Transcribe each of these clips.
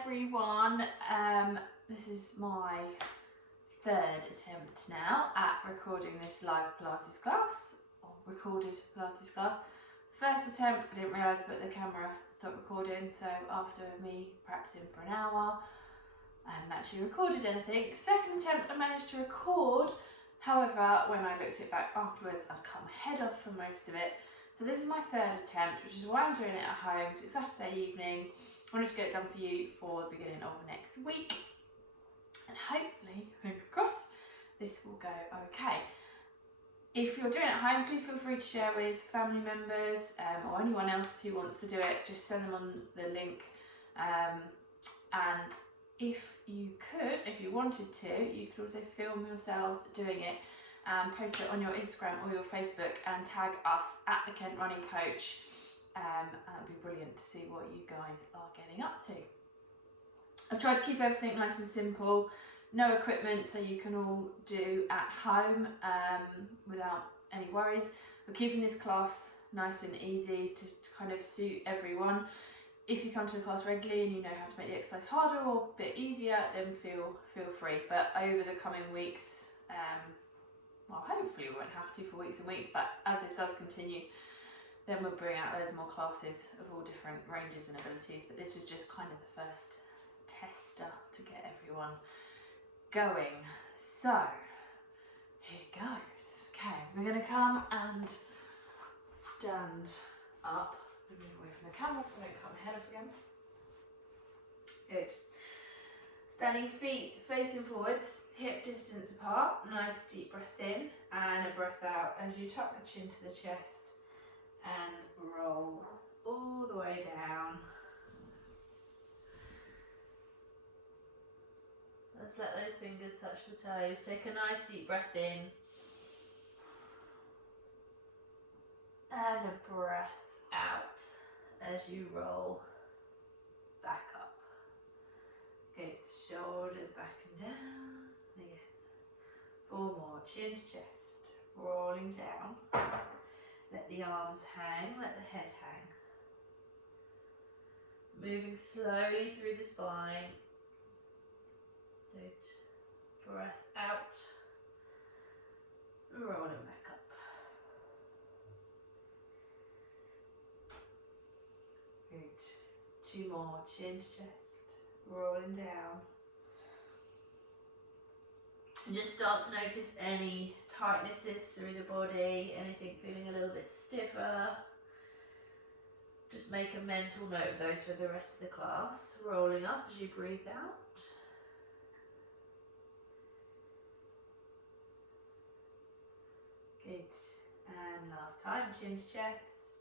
everyone. This is my third attempt now at recording this live Pilates class, or recorded Pilates class. First attempt, I didn't realise, but the camera stopped recording, so after me practicing for an hour, I hadn't actually recorded anything. Second attempt, I managed to record. However, when I looked it back afterwards, I'd cut my head off for most of it. So this is my third attempt, which is why I'm doing it at home. It's Saturday evening. I wanted to get it done for you for the beginning of next week. And hopefully, fingers crossed, this will go okay. If you're doing it at home, please feel free to share with family members or anyone else who wants to do it. Just send them on the link. And if you could, if you wanted to, you could also film yourselves doing it and post it on your Instagram or your Facebook and tag us at the Kent Running Coach. That'd be brilliant to see what you guys are getting up to. I've tried to keep everything nice and simple, no equipment, so you can all do at home without any worries. We're keeping this class nice and easy to kind of suit everyone. If you come to the class regularly and you know how to make the exercise harder or a bit easier, then feel free. But over the coming weeks, well, hopefully we won't have to for weeks and weeks, but as this does continue, then we'll bring out loads more classes of all different ranges and abilities. But this was just kind of the first tester to get everyone going. So, here it goes. Okay, we're going to come and stand up. Move away from the camera so I don't cut my head off again. Good. Standing feet facing forwards, hip distance apart. Nice deep breath in and a breath out as you tuck the chin to the chest and roll all the way down. Let's let those fingers touch the toes. Take a nice deep breath in and a breath out as you roll back up. Good. Shoulders back and down. Again. 4 more. Chin to chest. Rolling down. Let the arms hang. Let the head hang. Moving slowly through the spine. Good. Breath out. Rolling back up. Good. 2 more. Chin to chest. Rolling down. And just start to notice any tightnesses through the body, anything feeling a little bit stiffer. Just make a mental note of those for the rest of the class. Rolling up as you breathe out. Good. And last time, chin to chest.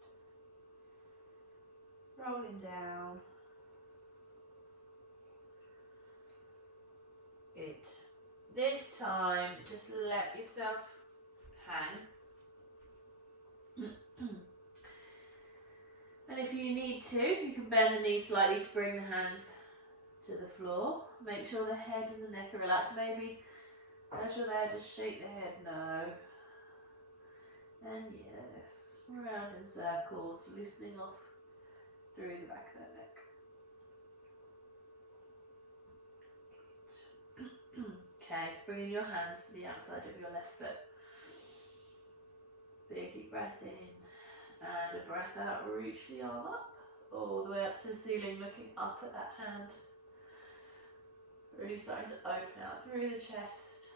Rolling down. Good. This time, just let yourself hang. And if you need to, you can bend the knees slightly to bring the hands to the floor. Make sure the head and the neck are relaxed. Maybe as you're there, just shake the head no. And yes, round in circles, loosening off through the back of the neck. Okay, bringing your hands to the outside of your left foot. Big deep breath in and a breath out. Reach the arm up, all the way up to the ceiling, looking up at that hand. Really starting to open out through the chest.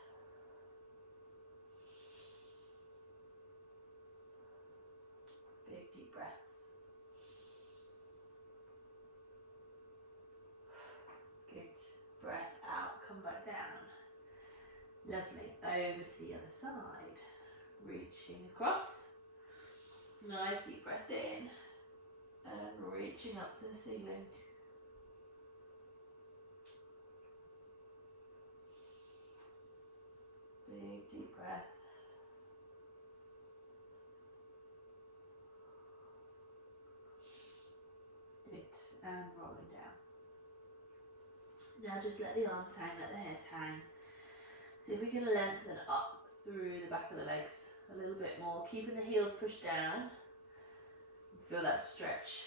Big deep breaths. Good. Breath out, come back down. Lovely. Over to the other side. Reaching across. Nice deep breath in. And reaching up to the ceiling. Big deep breath. Good. And rolling down. Now just let the arms hang, let the head hang. See if we can lengthen up through the back of the legs a little bit more, keeping the heels pushed down. Feel that stretch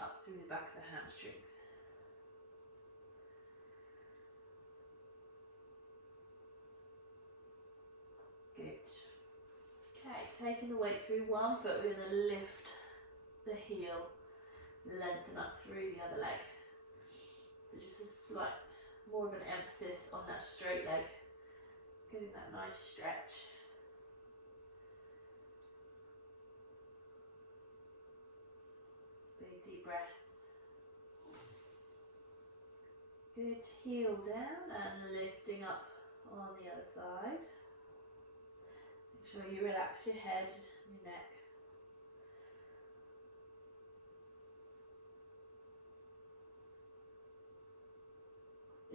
up through the back of the hamstrings. taking the weight through one foot, we're going to lift the heel, lengthen up through the other leg. So just a slight, more of an emphasis on that straight leg, getting that nice stretch. Big deep breaths. Good, heel down and lifting up on the other side. Make sure you relax your head and your neck.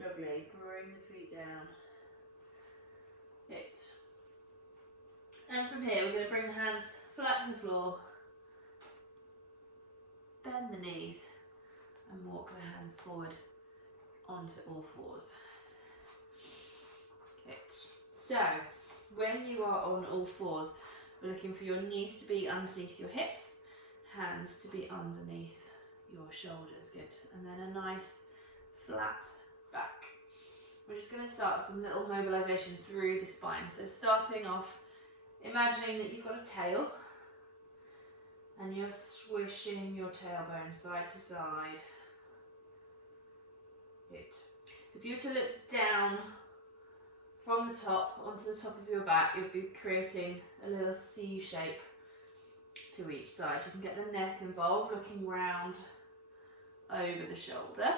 Lovely, bring the feet down. Good. And from here we're going to bring the hands flat to the floor. Bend the knees and walk the hands forward onto all fours. Good. So, when you are on all fours, we're looking for your knees to be underneath your hips, hands to be underneath your shoulders. Good. And then a nice flat back. We're just going to start some little mobilization through the spine. So starting off, imagining that you've got a tail and you're swishing your tailbone side to side. Good. So if you were to look down from the top onto the top of your back, you'll be creating a little C shape to each side. You can get the neck involved, looking round over the shoulder.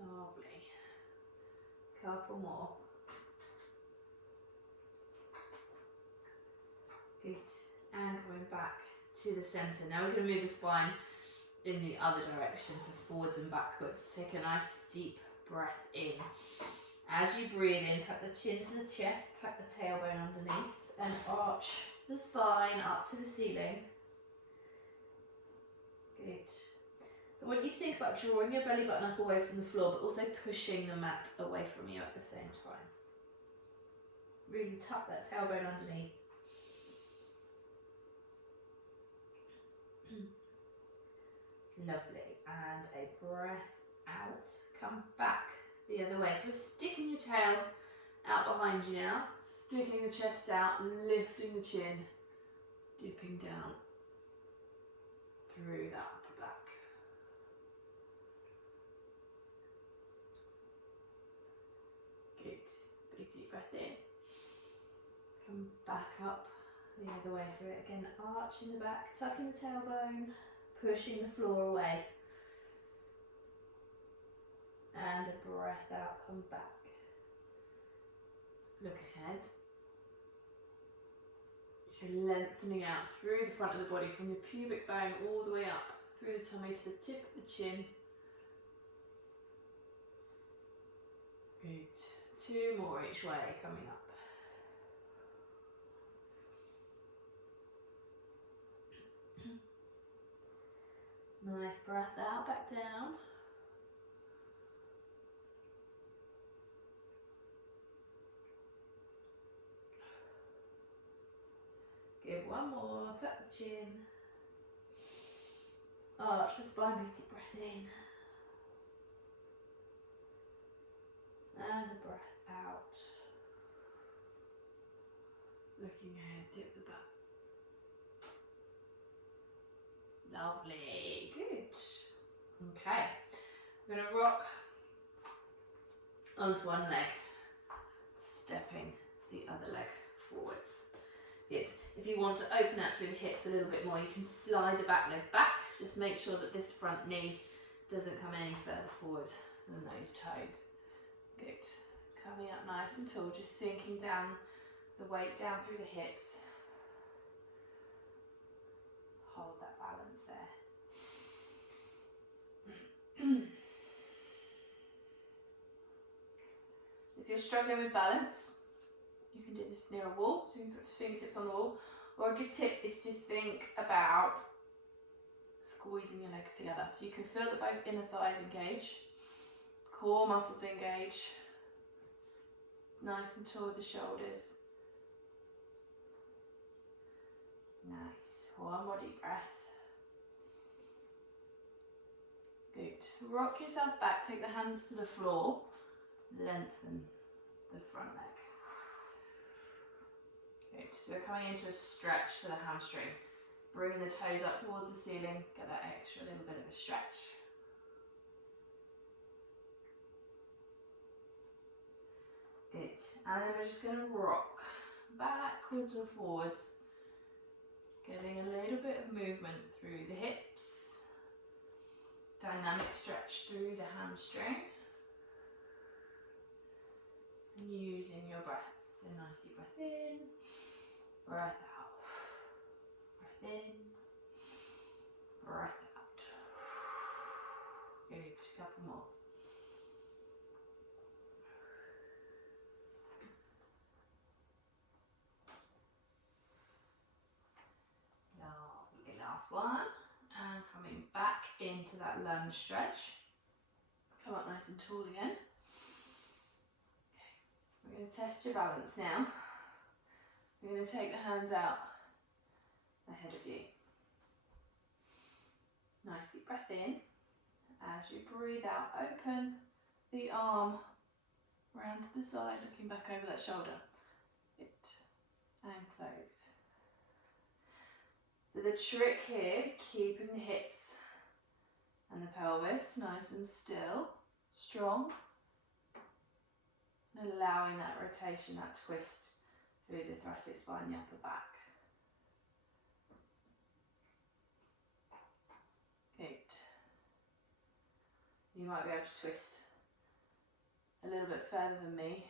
Lovely. Couple more. Good. And coming back to the centre. Now we're going to move the spine in the other direction, so forwards and backwards. Take a nice deep breath in. As you breathe in, tuck the chin to the chest, tuck the tailbone underneath, and arch the spine up to the ceiling. Good. I want you to think about drawing your belly button up away from the floor, but also pushing the mat away from you at the same time. Really tuck that tailbone underneath. Lovely. And a breath out. Come back the other way. So we're sticking your tail out behind you now. Sticking the chest out, lifting the chin, dipping down through that upper back. Good. Big deep breath in. Come back up the other way. So again, arching the back, tucking the tailbone, pushing the floor away. And a breath out, come back. Look ahead. So lengthening out through the front of the body from your pubic bone all the way up through the tummy to the tip of the chin. Good. 2 more each way coming up. Nice breath out, back down. Give 1 more, tuck the chin. Arch the spine, big deep breath in. And a breath out. Looking ahead, dip the butt. Lovely, good. Okay, I'm going to rock onto one leg, stepping the other leg forwards. Good. If you want to open out through the hips a little bit more, you can slide the back leg back. Just make sure that this front knee doesn't come any further forward than those toes. Good. Coming up nice and tall, just sinking down the weight down through the hips. Hold that balance there. If you're struggling with balance, you can do this near a wall, so you can put fingertips on the wall. Or a good tip is to think about squeezing your legs together. So you can feel that both inner thighs engage, core muscles engage, nice and tall with the shoulders. Nice. 1 more deep breath. Good. Good. Rock yourself back, take the hands to the floor, lengthen the front leg. Good. So we're coming into a stretch for the hamstring. Bringing the toes up towards the ceiling, get that extra little bit of a stretch. Good. And then we're just going to rock backwards and forwards, getting a little bit of movement through the hips. Dynamic stretch through the hamstring. And using your breath. So nicely breath in, breath out. Breath in, breath out. Good, a couple more. Lovely, last one. And coming back into that lunge stretch. Come up nice and tall again. Okay. We're going to test your balance now. We're going to take the hands out ahead of you. Nicely breath in. As you breathe out, open the arm round to the side, looking back over that shoulder. It and close. So the trick here is keeping the hips and the pelvis nice and still, strong, and allowing that rotation, that twist through the thoracic spine, the upper back. Good. You might be able to twist a little bit further than me.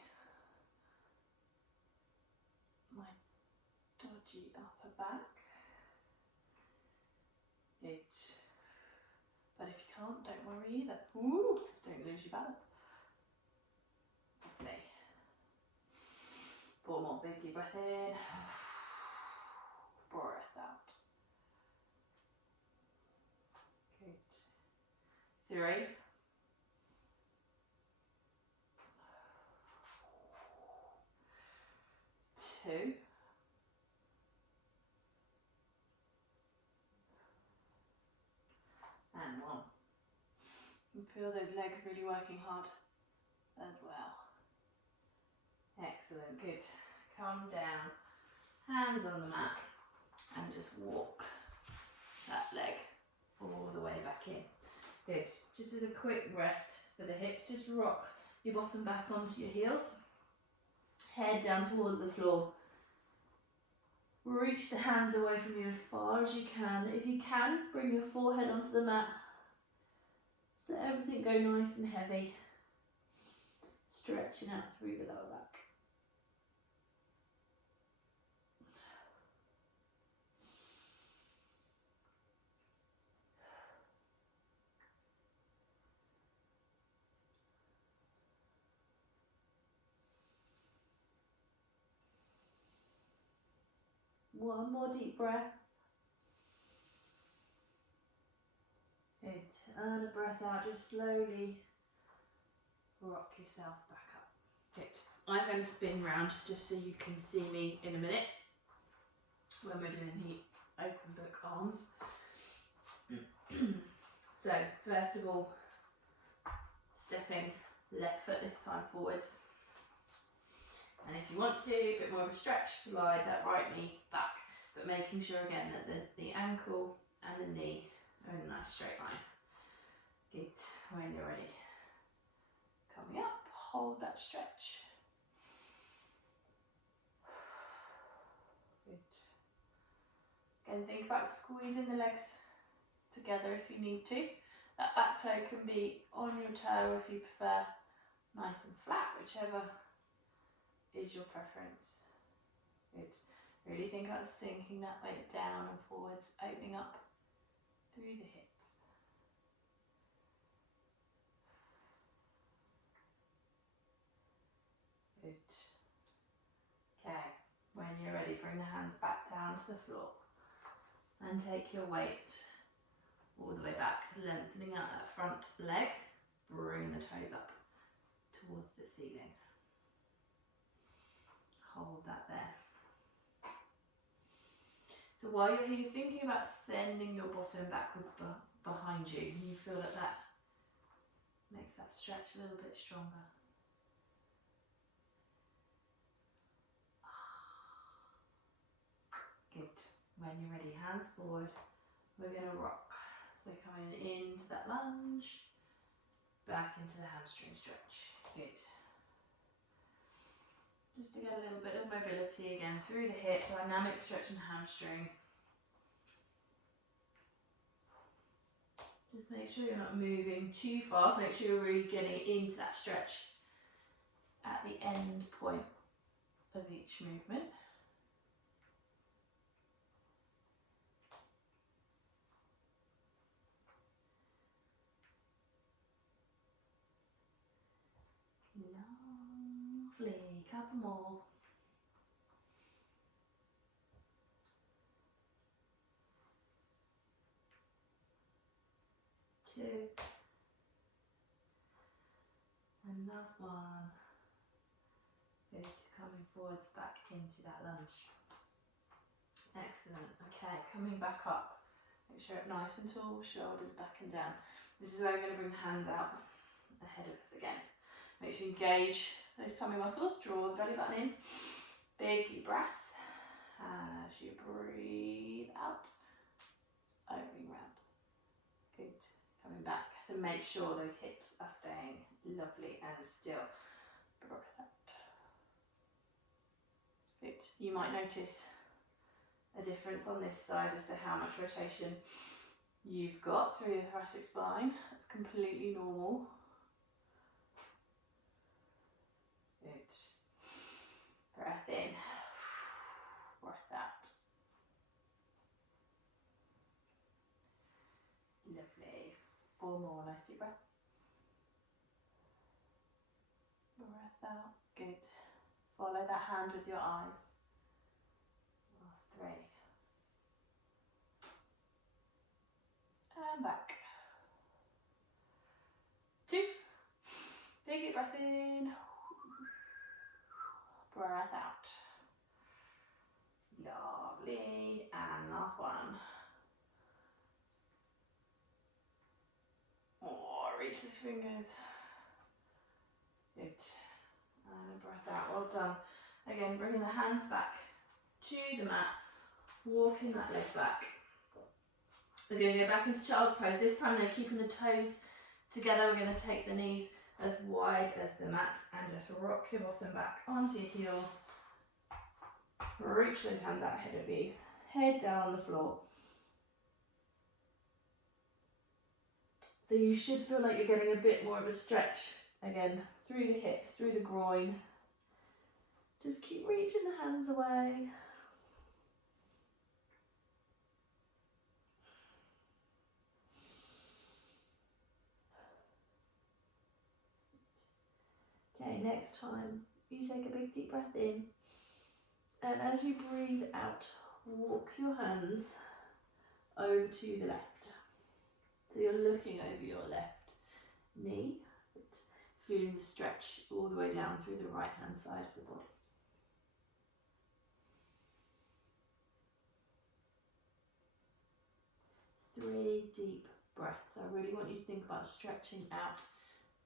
My dodgy upper back. Good. But if you can't, don't worry either. Ooh, just don't lose your balance. Lovely. 4 more big deep breath in. Breath out. Good. 3. 2. And 1. You feel those legs really working hard as well. Excellent, good. Come down, hands on the mat, and just walk that leg all the way back in. Good. Just as a quick rest for the hips, just rock your bottom back onto your heels. Head down towards the floor. Reach the hands away from you as far as you can. If you can, bring your forehead onto the mat. So everything go nice and heavy. Stretching out through the lower back. One more deep breath. Good. And a breath out. Just slowly rock yourself back up. Good. I'm going to spin round just so you can see me in a minute when we're doing the open book arms. So first of all, stepping left foot this time forwards. And if you want to, a bit more of a stretch, slide that right knee back, but making sure again that the ankle and the knee are in a nice straight line. Good, when you're ready. Coming up, hold that stretch. Good. Again, think about squeezing the legs together if you need to. That back toe can be on your toe if you prefer, nice and flat, whichever is your preference. Good. Really think about sinking that weight down and forwards, opening up through the hips. Good. Okay, when you're ready, bring the hands back down to the floor and take your weight all the way back, lengthening out that front leg, bring the toes up towards the ceiling. Hold that there. So while you're here, thinking about sending your bottom backwards behind you, and you feel that Makes that stretch a little bit stronger. Good. When you're ready, hands forward. We're going to rock. So coming into that lunge, back into the hamstring stretch. Good. Just to get a little bit of mobility again through the hip, dynamic stretch in the hamstring. Just make sure you're not moving too fast. Make sure you're really getting into that stretch at the end point of each movement. Lovely. Couple more. 2. And last one. Good. Coming forwards back into that lunge. Excellent. Okay, coming back up. Make sure it's nice and tall, shoulders back and down. This is where we're going to bring the hands out ahead of us again. Make sure you engage those tummy muscles. Draw the belly button in. Big deep breath. And as you breathe out, opening round. Good. Coming back. So make sure those hips are staying lovely and still. Breath out. Good. You might notice a difference on this side as to how much rotation you've got through your thoracic spine. That's completely normal. Good. Breath in. Breath out. Lovely. 4 more. Nice deep breath. Breath out. Good. Follow that hand with your eyes. Last 3. And back. 2. Big deep breath in. Breath out. Lovely. And last one. Oh, reach those fingers. Good. And a breath out. Well done. Again, bringing the hands back to the mat. Walking that leg back. We're going to go back into child's pose. This time they're keeping the toes together. We're going to take the knees as wide as the mat and just rock your bottom back onto your heels. Reach those hands out ahead of you. Head down on the floor. So you should feel like you're getting a bit more of a stretch again through the hips, through the groin. Just keep reaching the hands away. Okay, next time you take a big deep breath in, and as you breathe out, walk your hands over to the left. So you're looking over your left knee, feeling the stretch all the way down through the right hand side of the body. Three deep breaths. I really want you to think about stretching out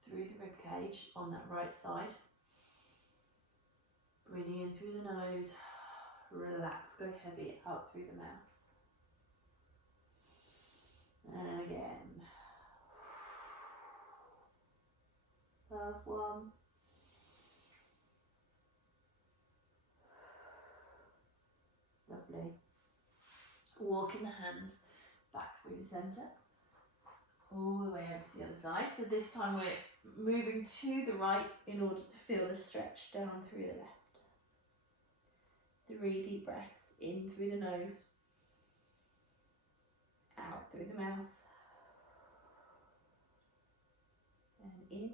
through the rib cage on that right side. Breathing in through the nose. Relax, go heavy out through the mouth. And again. Last one. Lovely. Walking the hands back through the centre, all the way over to the other side. So this time we're moving to the right in order to feel the stretch down through the left. 3 deep breaths, in through the nose, out through the mouth, and in,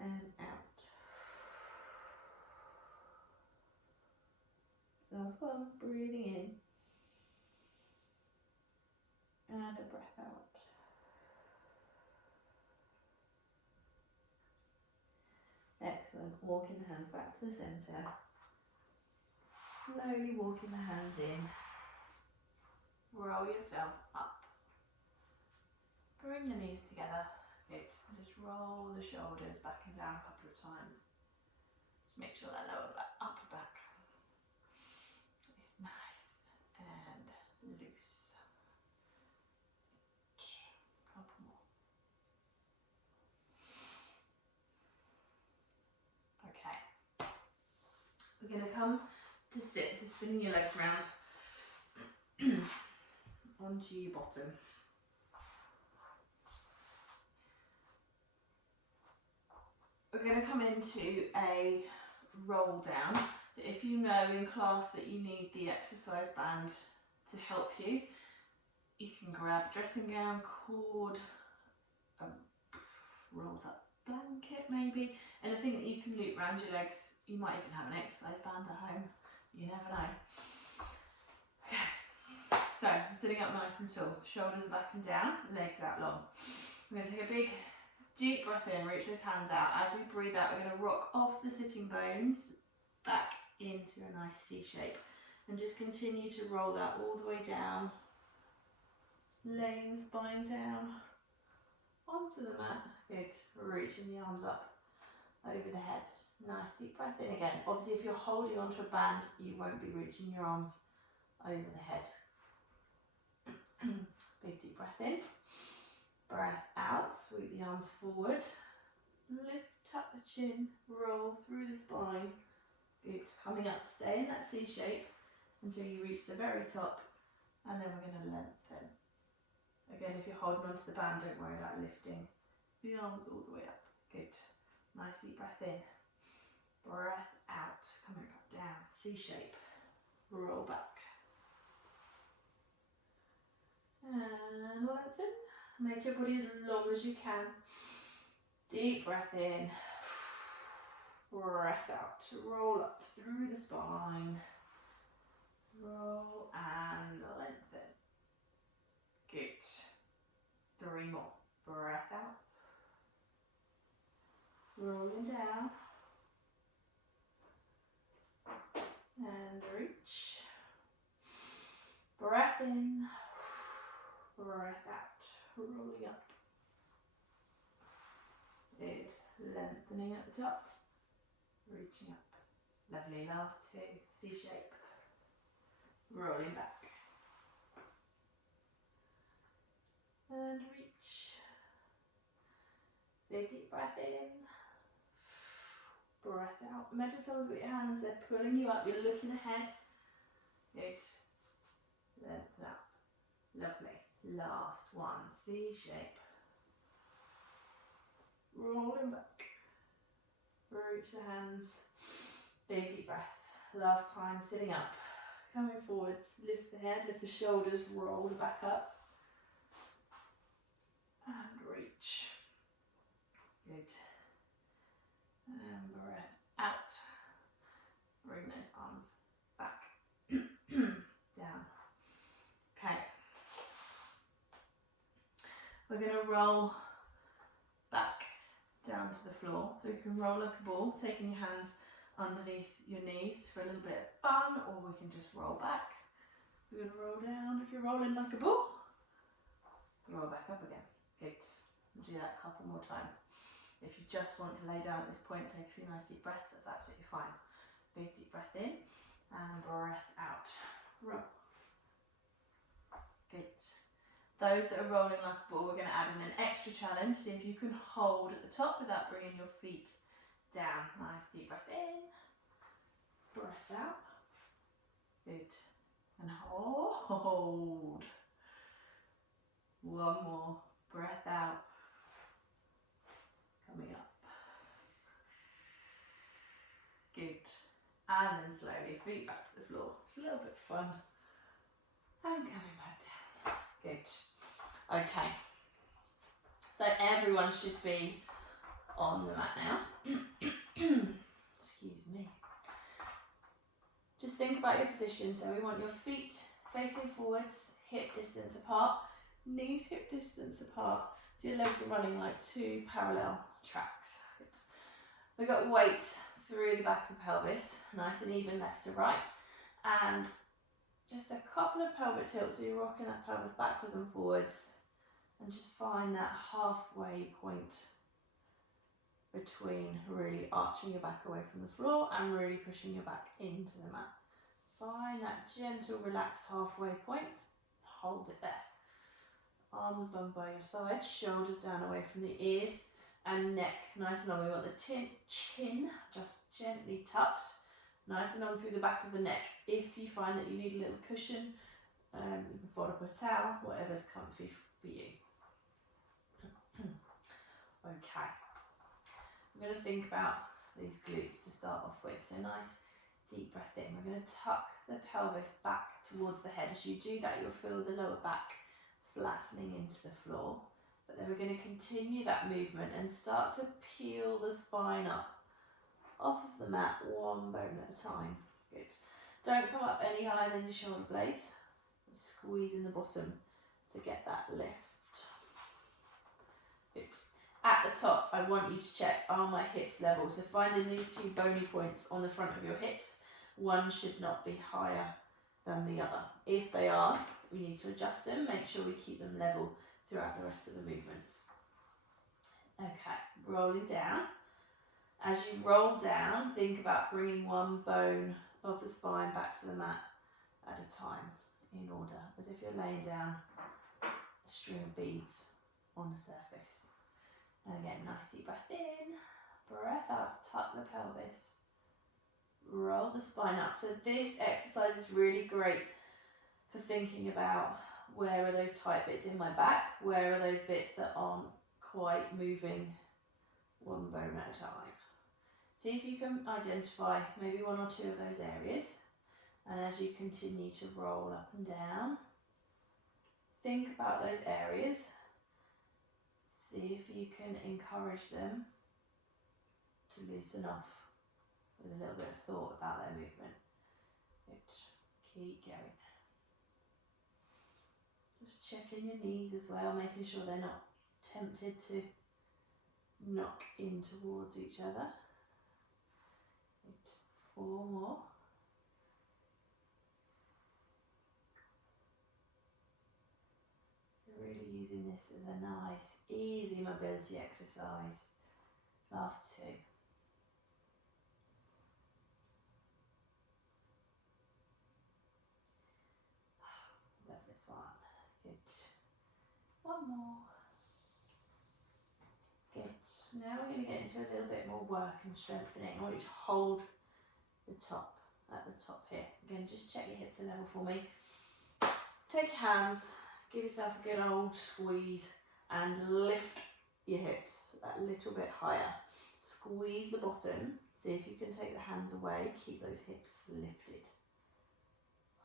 and out. Last one, breathing in, and a breath out. Excellent. Walking the hands back to the centre. Slowly walking the hands in. Roll yourself up. Bring the knees together. Good. Just roll the shoulders back and down a couple of times. Just make sure that upper back is nice and loose. Couple more. Okay. We're going to come to sit, so spinning your legs around onto your bottom. We're going to come into a roll down. So if you know in class that you need the exercise band to help you, you can grab a dressing gown, cord, a rolled up blanket maybe, anything that you can loop around your legs. You might even have an exercise band at home, you never know. Okay, so I'm sitting up nice and tall, shoulders are back and down, legs out long. I'm going to take a big deep breath in, reach those hands out. As we breathe out, we're going to rock off the sitting bones back into a nice C shape and just continue to roll that all the way down, laying the spine down onto the mat. Good. Reaching the arms up over the head. Nice deep breath in again. Obviously, if you're holding onto a band, you won't be reaching your arms over the head. Big deep breath in. Breath out. Sweep the arms forward. Lift up the chin. Roll through the spine. Good. Coming up. Stay in that C shape until you reach the very top. And then we're going to lengthen. Again, if you're holding onto the band, don't worry about lifting the arms all the way up. Good. Nice deep breath in. Breath out. Coming back down. C shape. Roll back. And lengthen. Make your body as long as you can. Deep breath in. Breath out. Roll up through the spine. Roll and lengthen. Good. 3 more. Breath out. Rolling down. And reach. Breath in. Breath out. Rolling up. Good. Lengthening at the top. Reaching up. Lovely. Last 2. C shape. Rolling back. And reach. Big deep breath in. Breath out. Imagine someone's got your hands, they're pulling you up, you're looking ahead. Good. Lengthen up. Lovely. Last 1. C shape. Rolling back. Reach the hands. Big deep breath. Last time, sitting up. Coming forwards, lift the head, lift the shoulders, roll the back up. And reach. Good. And breath out. Bring those arms back. Down. Okay. We're going to roll back down to the floor. So you can roll like a ball, taking your hands underneath your knees for a little bit of fun, or we can just roll back. We're going to roll down. If you're rolling like a ball, roll back up again. Good. We'll do that a couple more times. If you just want to lay down at this point, take a few nice deep breaths, that's absolutely fine. Big deep breath in and breath out. Roll. Good. Those that are rolling like a ball, we're going to add in an extra challenge. See if you can hold at the top without bringing your feet down. Nice deep breath in. Breath out. Good. And hold. 1 more. Breath out. Coming up. Good. And then slowly feet back to the floor. It's a little bit fun. And coming back down. Good. Okay. So everyone should be on the mat now. Excuse me. Just think about your position. So we want your feet facing forwards, hip distance apart, knees hip distance apart. So your legs are running like 2 parallel tracks. Good. We've got weight through the back of the pelvis, nice and even left to right. And just a couple of pelvic tilts, so you're rocking that pelvis backwards and forwards And just find that halfway point between really arching your back away from the floor and really pushing your back into the mat. Find that gentle, relaxed halfway point. Hold it there. Arms long by your side, shoulders down away from the ears, and neck nice and long. We want the chin just gently tucked, nice and long through the back of the neck. If you find that you need a little cushion, you can fold up a towel, whatever's comfy for you. Okay, I'm going to think about these glutes to start off with. So nice deep breath in. We're going to tuck the pelvis back towards the head. As you do that, you'll feel the lower back flattening into the floor. But then we're going to continue that movement and start to peel the spine up off of the mat, one bone at a time. Good. Don't come up any higher than your shoulder blades. Squeeze in the bottom to get that lift. Good. At the top, I want you to check, are my hips level? So finding these two bony points on the front of your hips, one should not be higher than the other. If they are, we need to adjust them, make sure we keep them level throughout the rest of the movements. Okay, rolling down. As you roll down, think about bringing one bone of the spine back to the mat at a time in order, as if you're laying down a string of beads on the surface. And again, nice deep breath in, breath out, tuck the pelvis, roll the spine up. So this exercise is really great for thinking about where are those tight bits in my back, where are those bits that aren't quite moving one bone at a time. See if you can identify maybe one or two of those areas, and as you continue to roll up and down, think about those areas. See if you can encourage them to loosen off with a little bit of thought about their movement. Good. Keep going. Just checking your knees as well, making sure they're not tempted to knock in towards each other. Good. 4 more. Really using this as a nice, easy mobility exercise. Last 2. Love this one. Good. 1 more. Good. Now we're going to get into a little bit more work and strengthening. I want you to hold the top at the top here. Again, just check your hips are level for me. Take your hands. Give yourself a good old squeeze and lift your hips that little bit higher. Squeeze the bottom. See if you can take the hands away. Keep those hips lifted.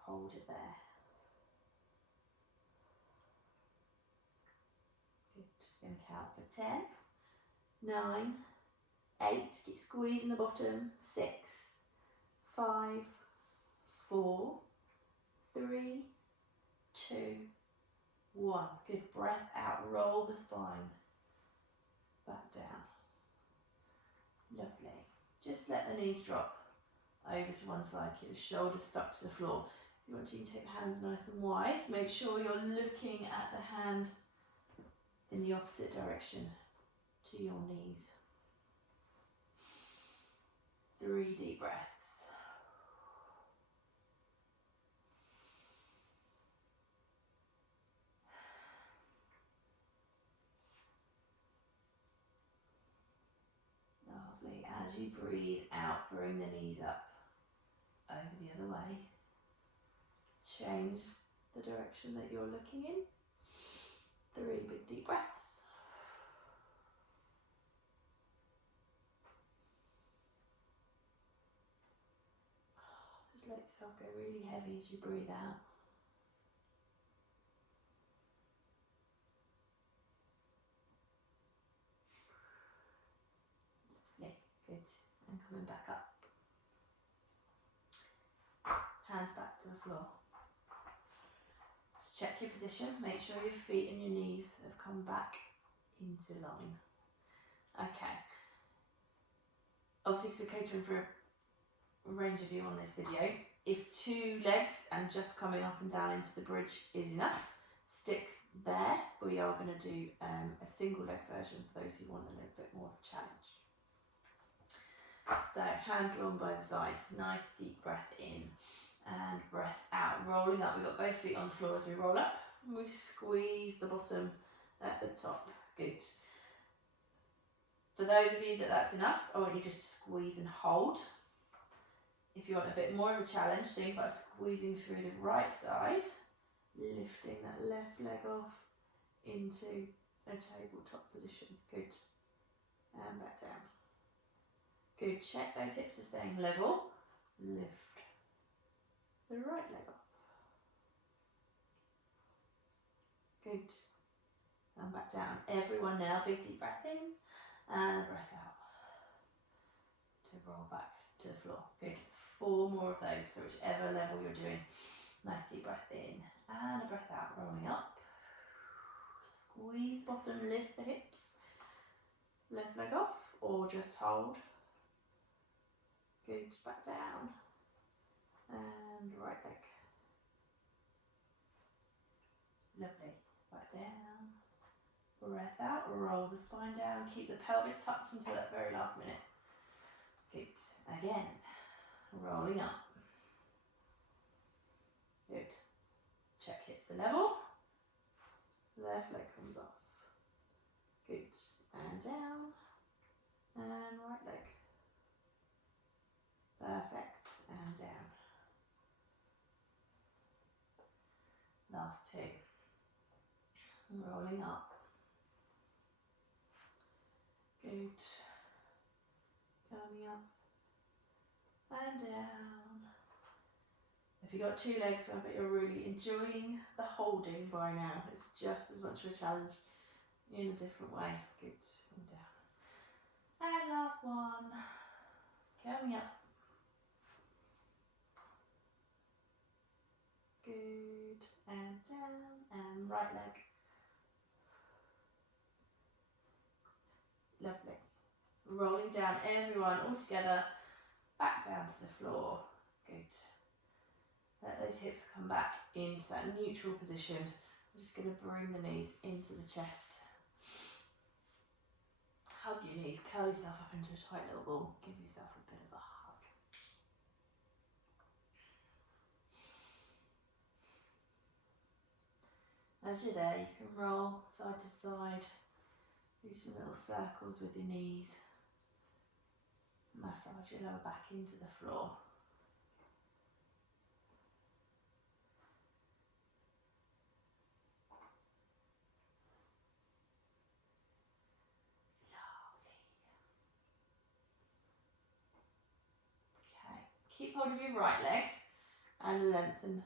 Hold it there. Good. We're going to count for 10, 9, 8. Keep squeezing the bottom. 6, 5, 4, 3, 2, 1. Good. Breath out. Roll the spine back down. Lovely. Just let the knees drop over to one side. Keep the shoulders stuck to the floor. If you want to, you can take the hands nice and wide. Make sure you're looking at the hand in the opposite direction to your knees. 3 deep breaths. Lovely. As you breathe out, bring the knees up over the other way. Change the direction that you're looking in. 3 big deep breaths. Just let yourself go really heavy as you breathe out. Lovely. Good. And coming back up. Hands back to the floor. Just check your position. Make sure your feet and your knees have come back into line. Okay. Obviously, because we're catering for a range of you on this video, if 2 legs and just coming up and down into the bridge is enough, stick there. We are going to do a single leg version for those who want a little bit more of a challenge. So hands along by the sides, nice deep breath in and breath out, rolling up. We've got both feet on the floor as we roll up. We squeeze the bottom at the top. Good. For those of you that's enough, I want you just to squeeze and hold. If you want a bit more of a challenge, think about squeezing through the right side, lifting that left leg off into a tabletop position. Good. And back down. Good. Check those hips are staying level. Lift the right leg off. Good. And back down. Everyone now, big deep breath in and a breath out. To roll back to the floor. Good. 4 more of those, so whichever level you're doing. Nice deep breath in and a breath out, rolling up. Squeeze bottom, lift the hips. Left leg off or just hold. Good, back down. And right leg. Lovely, back down. Breath out, roll the spine down, keep the pelvis tucked until that very last minute. Good, again. Rolling up. Good. Check hips are level. Left leg comes off. Good. And down. And right leg. Perfect. And down. Last 2. Rolling up. Good. Coming up. And down. If you've got 2 legs, I bet you're really enjoying the holding by now. It's just as much of a challenge in a different way. Good. And down. And last one. Coming up. Good. And down. And right leg. Lovely. Rolling down, everyone all together. Back down to the floor. Good. Let those hips come back into that neutral position. I'm just going to bring the knees into the chest. Hug your knees, curl yourself up into a tight little ball. Give yourself a bit of a hug. As you're there, you can roll side to side. Do some little circles with your knees. Massage your lower back into the floor. Lovely. Okay, keep hold of your right leg and lengthen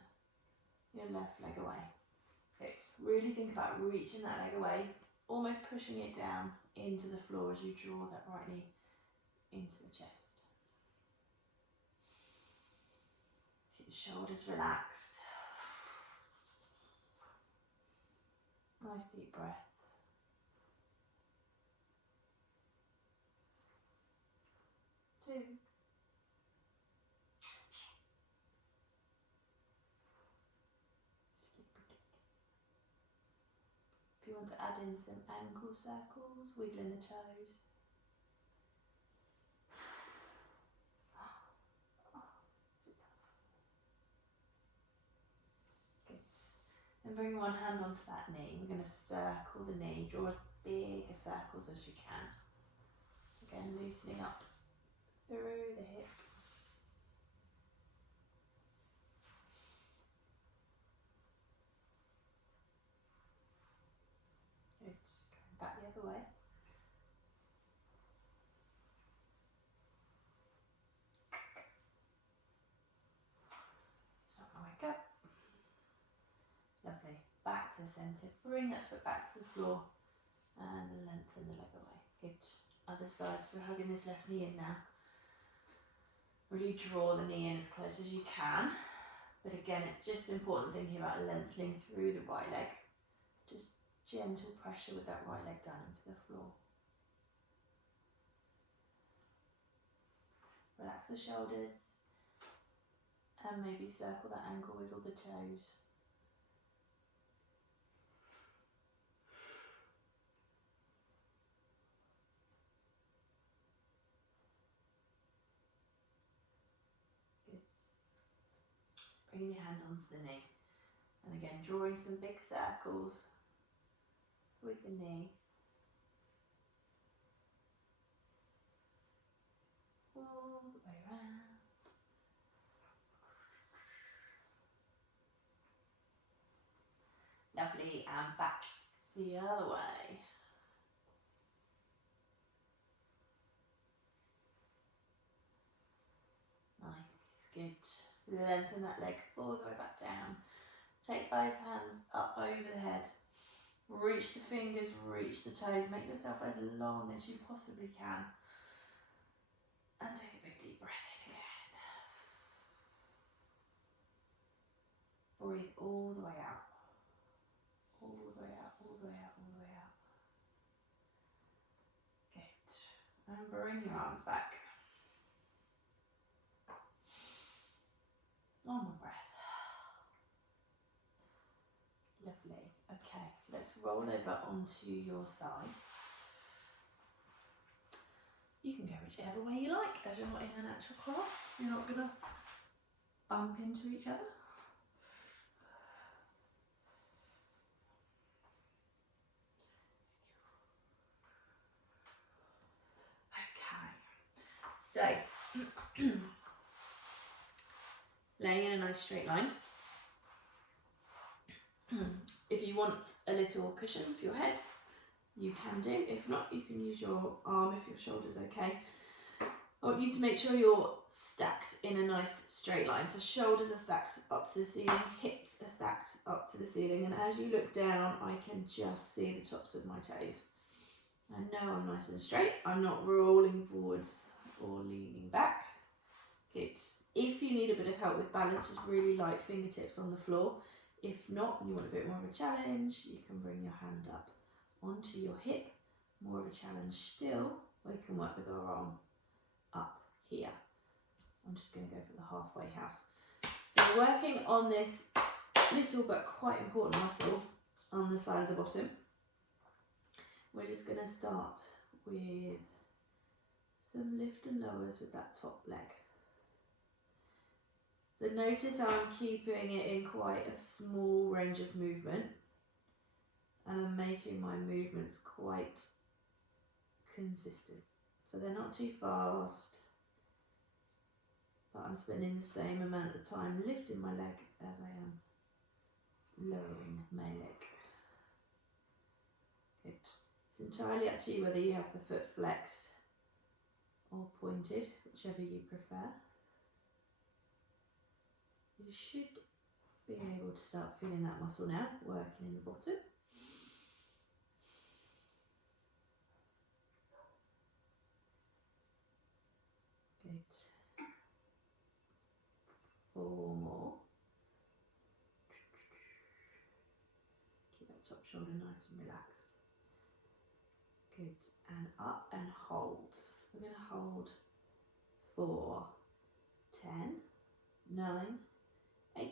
your left leg away. Good. Really think about reaching that leg away, almost pushing it down into the floor as you draw that right knee into the chest. Keep the shoulders relaxed. Nice deep breaths. Two. If you want to add in some ankle circles, wiggling the toes. And bring one hand onto that knee. We're going to circle the knee, draw as big a circles as you can. Again, loosening up through the hip. Good. Going back the other way. Start my wake up. Lovely. Back to the centre. Bring that foot back to the floor and lengthen the leg away. Good. Other side. So we're hugging this left knee in now. Really draw the knee in as close as you can. But again, it's just important thinking about lengthening through the right leg. Just gentle pressure with that right leg down into the floor. Relax the shoulders. And maybe circle that ankle, wiggle the toes. Bring your hand onto the knee. And again, drawing some big circles with the knee. All the way around. Lovely, and back the other way. Nice, good. Lengthen that leg all the way back down. Take both hands up over the head. Reach the fingers, reach the toes. Make yourself as long as you possibly can. And take a big deep breath in again. Breathe all the way out. All the way out, all the way out, all the way out. Good. And bring your arms back. One more breath. Lovely. Okay, let's roll over onto your side. You can go whichever way you like, as you're not in an actual class. You're not going to bump into each other. Okay, so laying in a nice straight line. If you want a little cushion for your head, you can do. If not, you can use your arm if your shoulder's okay. I want you to make sure you're stacked in a nice straight line. So shoulders are stacked up to the ceiling, hips are stacked up to the ceiling, and as you look down, I can just see the tops of my toes. I know I'm nice and straight. I'm not rolling forwards or leaning back. Good. If you need a bit of help with balance, just really light fingertips on the floor. If not, and you want a bit more of a challenge, you can bring your hand up onto your hip. More of a challenge still, we can work with our arm up here. I'm just going to go for the halfway house. So we're working on this little but quite important muscle on the side of the bottom. We're just going to start with some lift and lowers with that top leg. So notice how I'm keeping it in quite a small range of movement, and I'm making my movements quite consistent. So they're not too fast, but I'm spending the same amount of time lifting my leg as I am lowering my leg. Good. It's entirely up to you whether you have the foot flexed or pointed, whichever you prefer. You should be able to start feeling that muscle now, working in the bottom. Good. 4 more. Keep that top shoulder nice and relaxed. Good. And up and hold. We're going to hold for 10, 9, 8,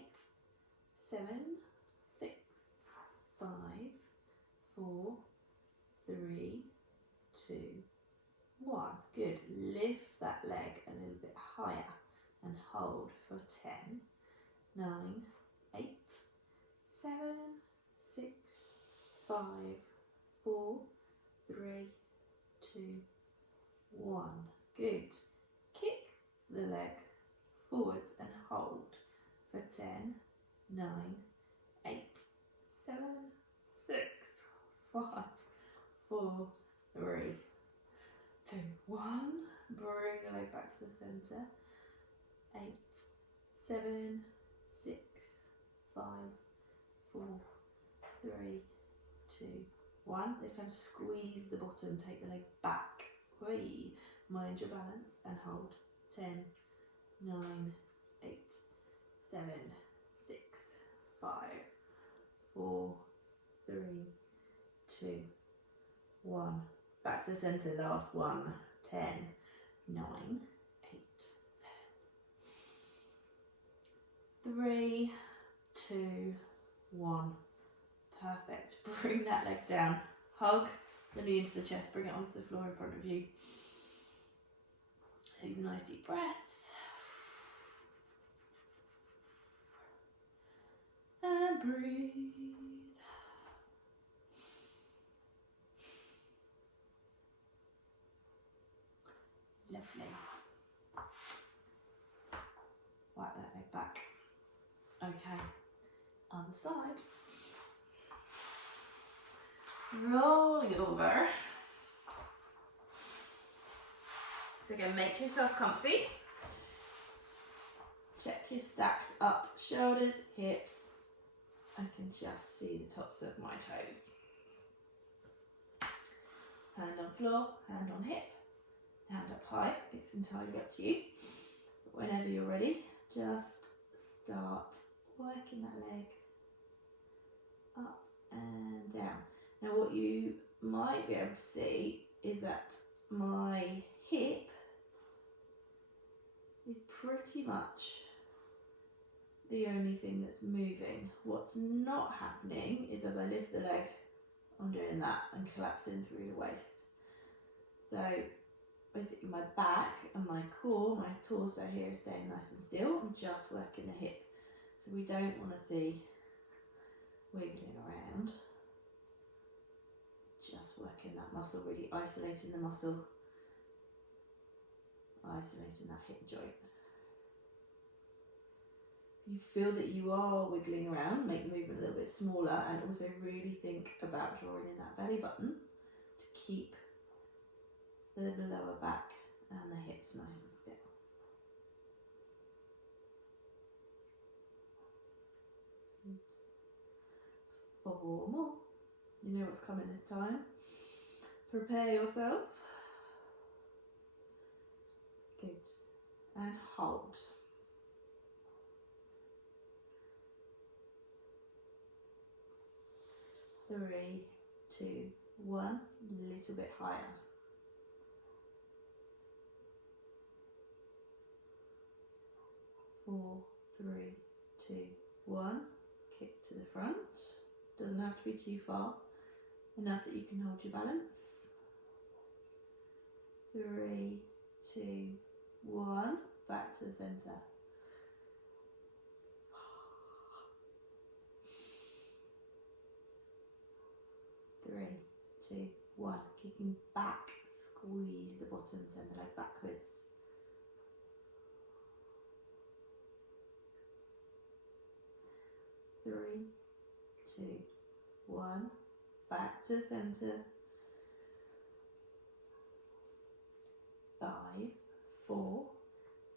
7, 6, 5, 4, 3, 2, 1. Good. Lift that leg a little bit higher and hold for 10, 9, 8, 7, 6, 5, 4, 3, 2, 1. Good. Kick the leg forwards and hold for 10, 9, 8, 7, 6, 5, 4, 3, 2, 1. Bring the leg back to the centre. 8, 7, 6, 5, 4, 3, 2, 1. This time squeeze the bottom, take the leg back. Whee. Mind your balance and hold. 10, 9, 8, 7, 6, 5, 4, 3, 2, 1. Back to the centre, last one. 10, 9, 8, 7, 3, 2, 1. Perfect. Bring that leg down. Hug the knee into the chest. Bring it onto the floor in front of you. Take some nice deep breaths. And breathe. Lovely. Wipe that leg back. Okay, other side. Rolling over. So again, make yourself comfy. Check your stacked up shoulders, hips. I can just see the tops of my toes. Hand on floor, hand on hip, hand up high. It's entirely up to you. But whenever you're ready, just start working that leg up and down. Now what you might be able to see is that my hip is pretty much the only thing that's moving. What's not happening is as I lift the leg, I'm doing that and collapsing through the waist. So basically my back and my core, my torso here is staying nice and still. I'm just working the hip. So we don't want to see wiggling around. Just working that muscle, really isolating the muscle, isolating that hip joint. You feel that you are wiggling around, make the movement a little bit smaller, and also really think about drawing in that belly button to keep the lower back and the hips nice and still. Four more. You know what's coming this time. Prepare yourself. Good. And hold. Three, two, one. A little bit higher. 4, 3, 2, 1. Kick to the front. Doesn't have to be too far. Enough that you can hold your balance. 3, 2, 1. Back to the centre. 3, 2, 1. Kicking back. Squeeze the bottom, send the leg backwards. 3, 2, 1. Back to centre. 5, 4,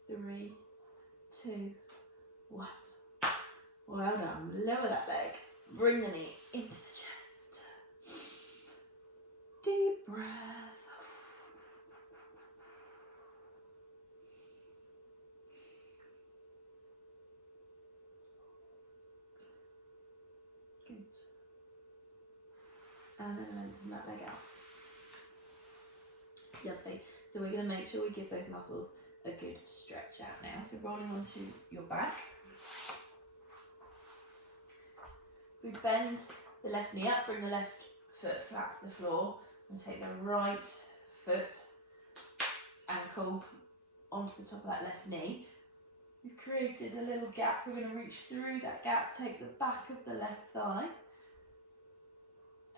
3, 2, 1. Well done. Lower that leg. Bring the knee into the chest. Deep breath. Good. And then lengthen that leg out. Lovely. So we're going to make sure we give those muscles a good stretch out now. So rolling onto your back. We bend the left knee up, bring the left foot flat to the floor, and take the right foot ankle onto the top of that left knee. We've created a little gap. We're going to reach through that gap, take the back of the left thigh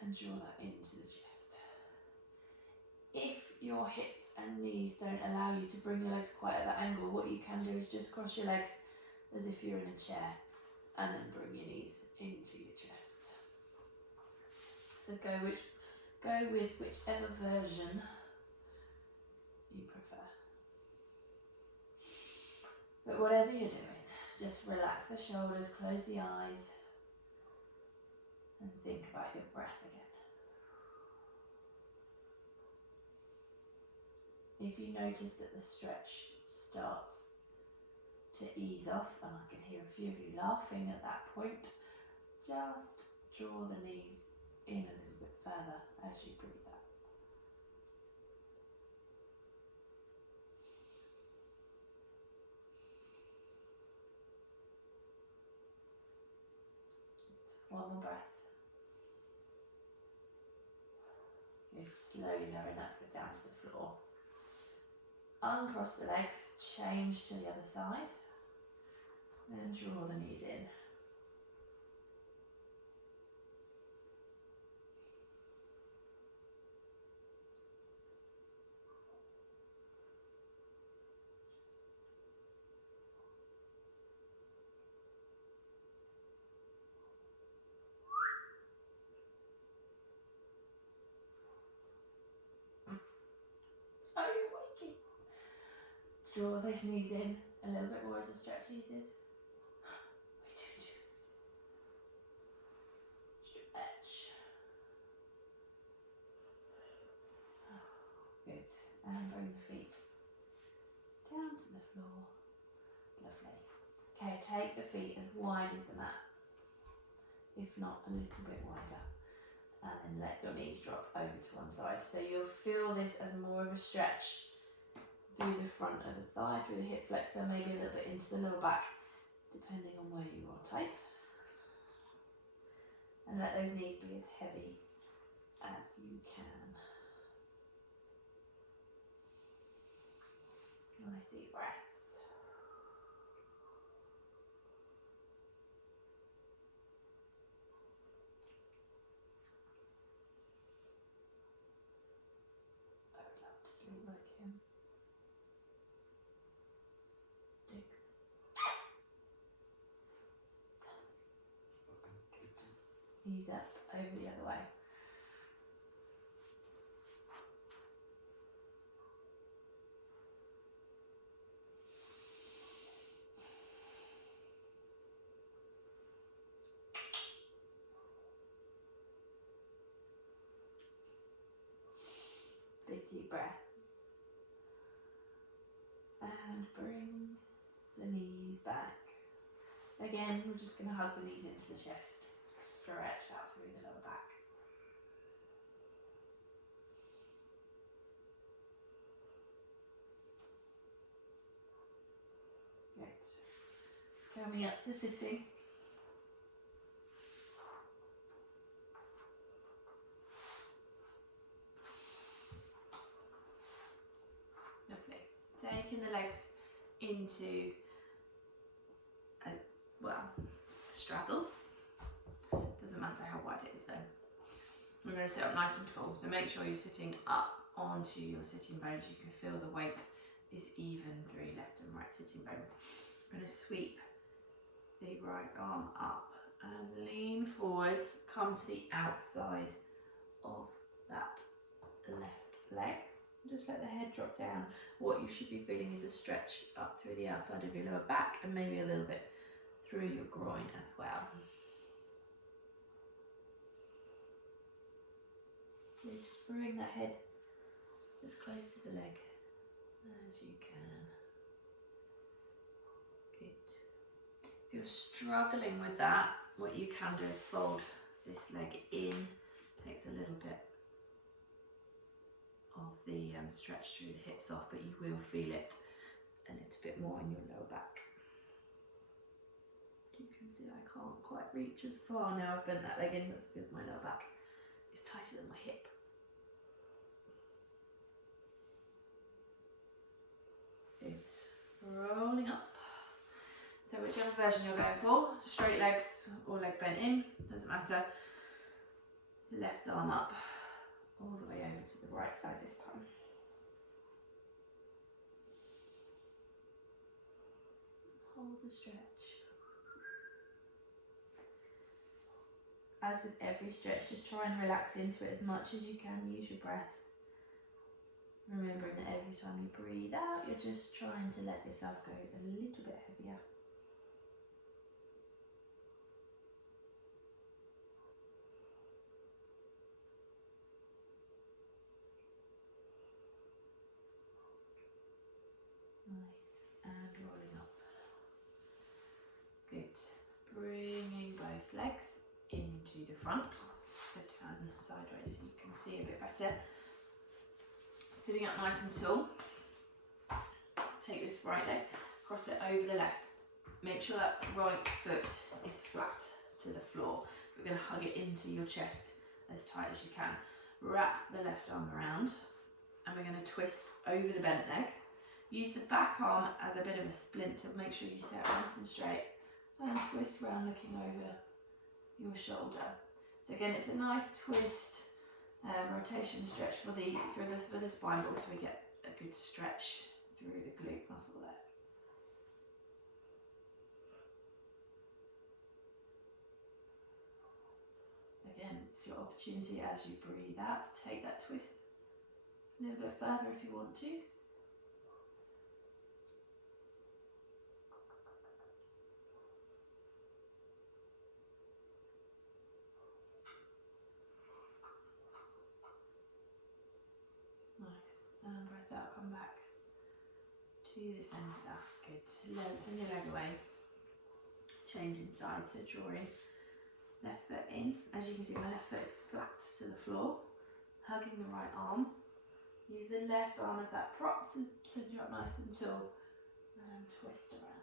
and draw that into the chest. If your hips and knees don't allow you to bring your legs quite at that angle, what you can do is just cross your legs as if you're in a chair and then bring your knees into your chest. So go with whichever version you prefer. But whatever you're doing, just relax the shoulders, close the eyes, and think about your breath again. If you notice that the stretch starts to ease off, and I can hear a few of you laughing at that point, just draw the knees in a little bit further as you breathe out. One more breath. Good. Slowly lowering that foot down to the floor. Uncross the legs, change to the other side, and draw the knees in. Draw those knees in a little bit more as the stretch eases. Stretch. Good. And bring the feet down to the floor. Lovely. Okay, take the feet as wide as the mat, if not a little bit wider. And then let your knees drop over to one side. So you'll feel this as more of a stretch through the front of the thigh, through the hip flexor, maybe a little bit into the lower back, depending on where you are tight. And let those knees be as heavy as you can. Nice deep breaths. I would love to sleep like him. Ease up over the other way. Big deep breath. And bring the knees back. Again, we're just going to hug the knees into the chest. Stretch out through the lower back. Good. Coming up to sitting. Lovely. Taking the legs into a, straddle. Doesn't matter how wide it is though. We're going to sit up nice and tall, so make sure you're sitting up onto your sitting bones. You can feel the weight is even through your left and right sitting bone. I'm going to sweep the right arm up and lean forwards, come to the outside of that left leg. Just let the head drop down. What you should be feeling is a stretch up through the outside of your lower back and maybe a little bit through your groin as well. Okay, just bring that head as close to the leg as you can. Good. If you're struggling with that, what you can do is fold this leg in. Takes a little bit of the stretch through the hips off, but you will feel it a little bit more in your lower back. You can see I can't quite reach as far now. I've bent that leg in, that's because my lower back is tighter than my hip. It's rolling up. So whichever version you're going for, straight legs or leg bent in, doesn't matter. Left arm up, all the way over to the right side this time. Hold the stretch. As with every stretch, just try and relax into it as much as you can. Use your breath. Remembering that every time you breathe out, you're just trying to let yourself go a little bit heavier. Nice, and rolling up. Good. Bringing both legs into the front. So turn sideways so you can see a bit better. Sitting up nice and tall. Take this right leg, cross it over the left. Make sure that right foot is flat to the floor. We're going to hug it into your chest as tight as you can. Wrap the left arm around and we're going to twist over the bent leg. Use the back arm as a bit of a splint to make sure you sit nice and straight. And twist around looking over your shoulder. So again, it's a nice twist, rotation stretch for the spine, but also we get a good stretch through the glute muscle there. Again, it's your opportunity as you breathe out to take that twist a little bit further if you want to. And breath out, come back to the centre. Good. Lengthen your leg away. Changing sides, so drawing left foot in. As you can see, my left foot is flat to the floor. Hugging the right arm. Use the left arm as that prop to send you up nice and tall. And twist around.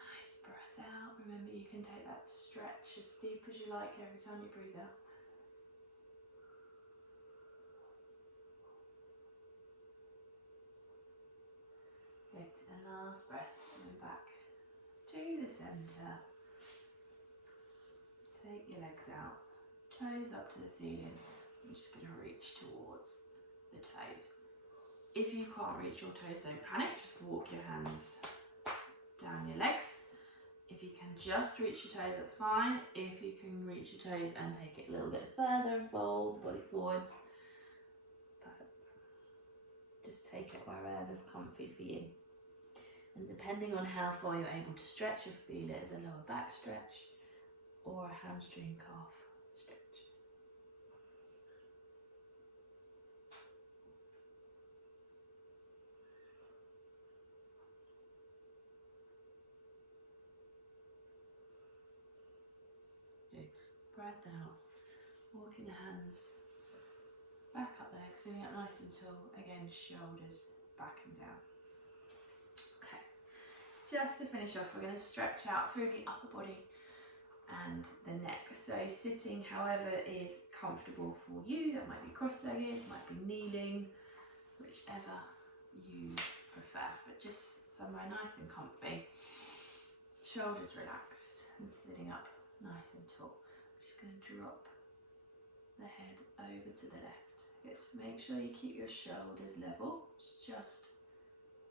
Nice breath out. Remember, you can take that stretch as deep as you like every time you breathe out. Good. And last breath, coming back to the centre. Take your legs out, toes up to the ceiling. I'm just going to reach towards the toes. If you can't reach your toes, don't panic, just walk your hands down your legs. If you can just reach your toes, that's fine. If you can reach your toes and take it a little bit further and fold the body forwards, perfect. Just take it wherever's comfy for you. And depending on how far you're able to stretch, you'll feel it as a lower back stretch or a hamstring calf stretch. Good. Breath out. Walking the hands back up the legs, sitting up nice and tall. Again, shoulders back and down. Okay. Just to finish off, we're going to stretch out through the upper body and the neck. So sitting however is comfortable for you. That might be cross-legged, might be kneeling, whichever you prefer, but just somewhere nice and comfy. Shoulders relaxed and sitting up nice and tall. I'm just going to drop the head over to the left. Good. Make sure you keep your shoulders level. It's just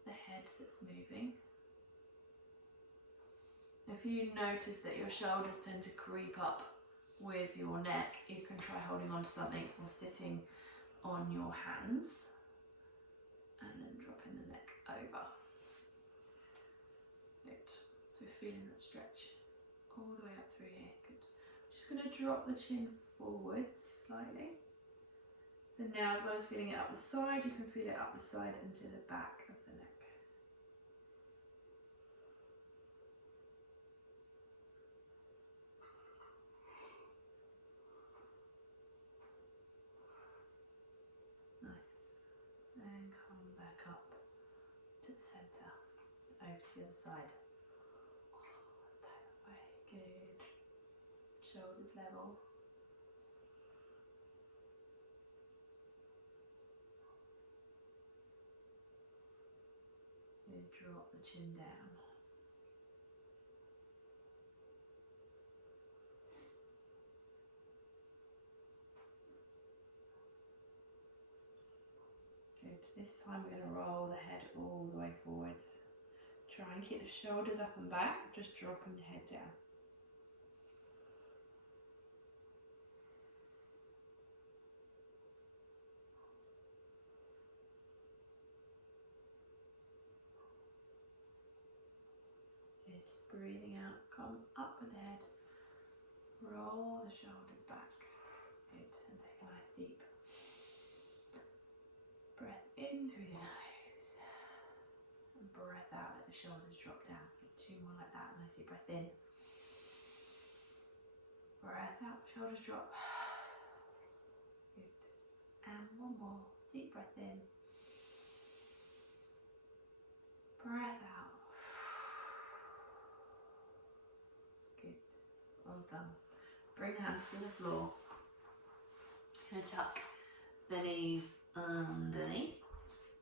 the head that's moving. If you notice that your shoulders tend to creep up with your neck, you can try holding on to something or sitting on your hands and then dropping the neck over. Good. So feeling that stretch all the way up through here. Good. Just going to drop the chin forwards slightly. So now, as well as feeling it up the side, you can feel it up the side and to the back of the neck. And come back up to the centre, over to the other side. Stay that way, good. Shoulders level. And drop the chin down. Good. This time we're going to roll the head all the way forwards. Try and keep the shoulders up and back, just dropping the head down. Good. Breathing out, come up with the head, roll the shoulders back. Good. And take a nice deep breath in through the nose. And breath out, let the shoulders drop down. Two more like that. Nice deep breath in. Breath out, shoulders drop. Good. And one more. Deep breath in. Breath out. Good. Well done. Bring the hands to the floor. Going to tuck the knees underneath.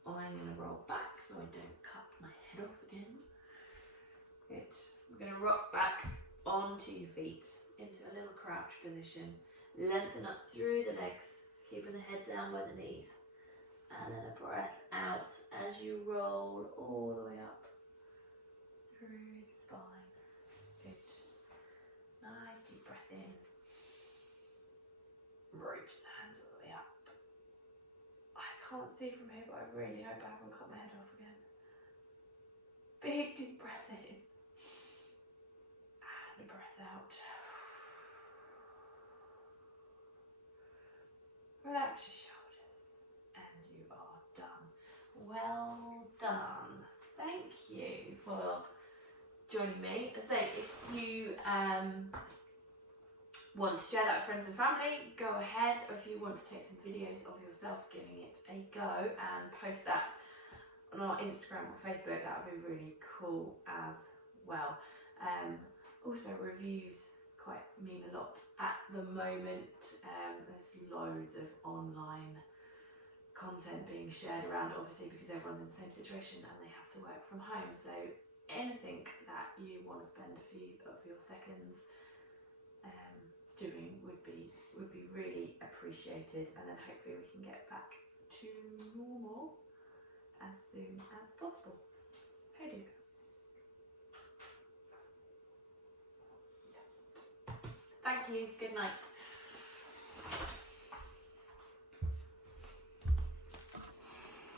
I'm going to roll back so I don't cut my head off again. Good. We're going to rock back onto your feet into a little crouch position. Lengthen up through the legs, keeping the head down by the knees. And then a breath out as you roll all the way up through the spine. Good. Nice deep breath in. Reach the hands all the way up. Eye can't see from here, but I really hope I haven't cut my head off again. Big deep breath in and a breath out. Relax your shoulders and you are done. Well done. Thank you for joining me. As I say, if you want to share that with friends and family, go ahead. Or if you want to take some videos of yourself giving it a go and post that on our Instagram or Facebook, that would be really cool as well. Also, reviews quite mean a lot at the moment. There's loads of online content being shared around, obviously because everyone's in the same situation and they have to work from home. So anything that you want to spend a few of your seconds doing would be really appreciated, and then hopefully we can get back to normal as soon as possible. How do you go? Thank you. Good night.